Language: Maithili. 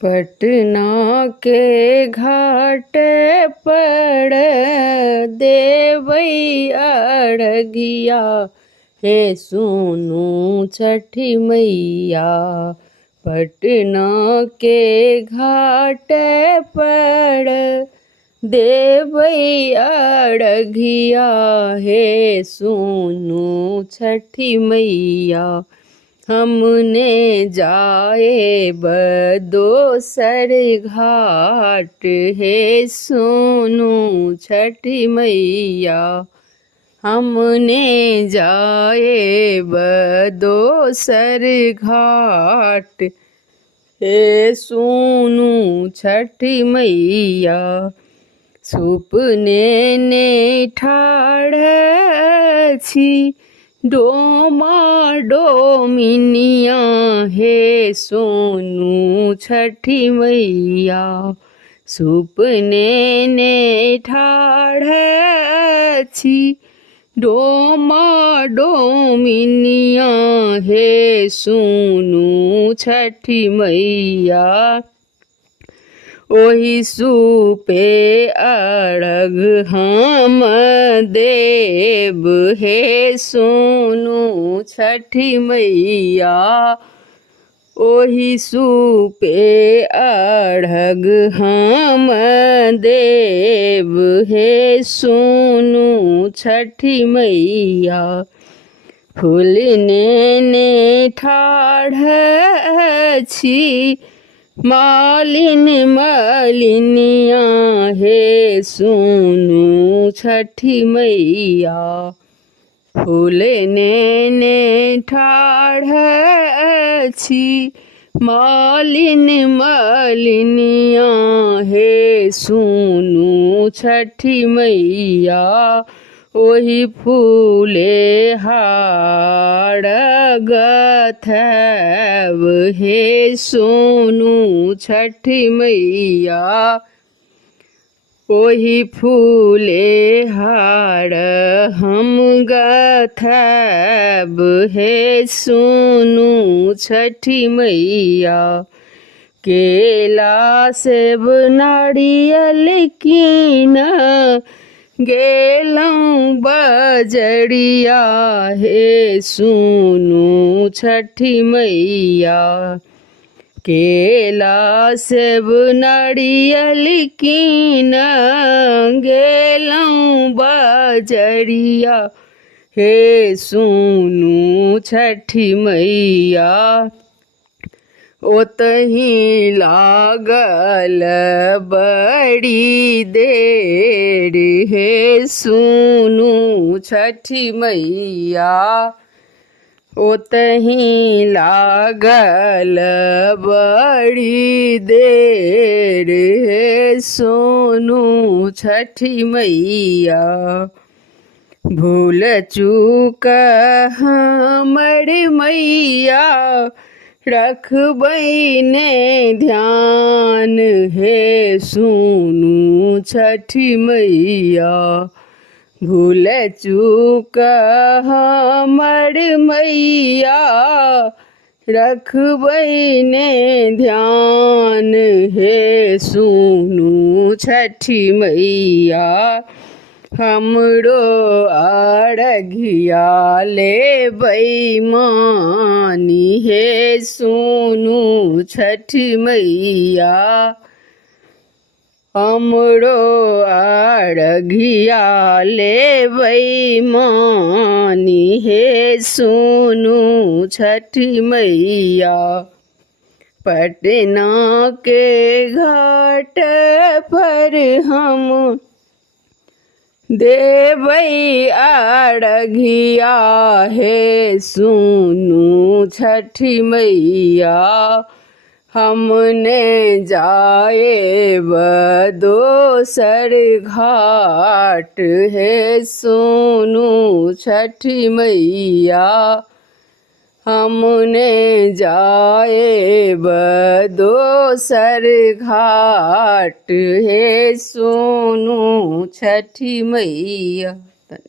पटना के घाट पर देवई अड़गिया, हे सुनू छठी मैया। पटना के घाट पर देवई अड़गिया, हे सुनू छठी मैया। हमने जाए दोसर घाट, हे सुनू छठी मैया। हमने जाए दोसर घाट, हे सुनू छठी मैया। सुपने ने ठाढ़ छी डोमा डोमिनिया, हे सोनू छठी मैया। सुपने ने ठाढ़ छी डोमा डोमिनिया, हे सोनू छठी मैया। ओही सुपे अड़ग हम देव, हे सोनू छठी मैया। ओही सुपे अड़ग हम देव, हे सोनू छठी मैया। फूलने ने ठाढ़ छी मालिन मालिनिया, हे सुनू छठी मैया। फूलने ने ठाढ़ छी मालिन मालिनिया, हे सुनू छठी मैया। ओही फूले हाड़ गथैब, हे सोनू छठी मैया। ओही फूले हाड़ हम गथैब, हे सोनू छठी मैया। केला सेब नारियल कीन गेलौं बजरिया, हे सुनू छठी मैया। केला सेब नारियल कीन गेलौं बजरिया, हे सुनू छठी मैया। ओतही लागल बड़ी देर, हे सुनू छठी मैया। ओतही लागल बड़ी देर, हे सोनू छठी मैया। भूल चूक हमर मैया रखबै ने ध्यान, हे सुनू छठी मैया। भूल चूक हमर मैया रखबै ने ध्यान, हे सुनू छठी मैया। हमरो अड़घिया लेबै मानी, हे सुनू छठी मैया। हमरो अड़घिया लेबै मानी, हे सुनू छठी मैया। पटना के घाट पर हम देवई अड़घिया, हे सुनू छठी मैया। हमने जाए दोसर घाट, हे सुनू छठी मैया। हमने जाए दोसर घाट, हे सुनू छठी मैया।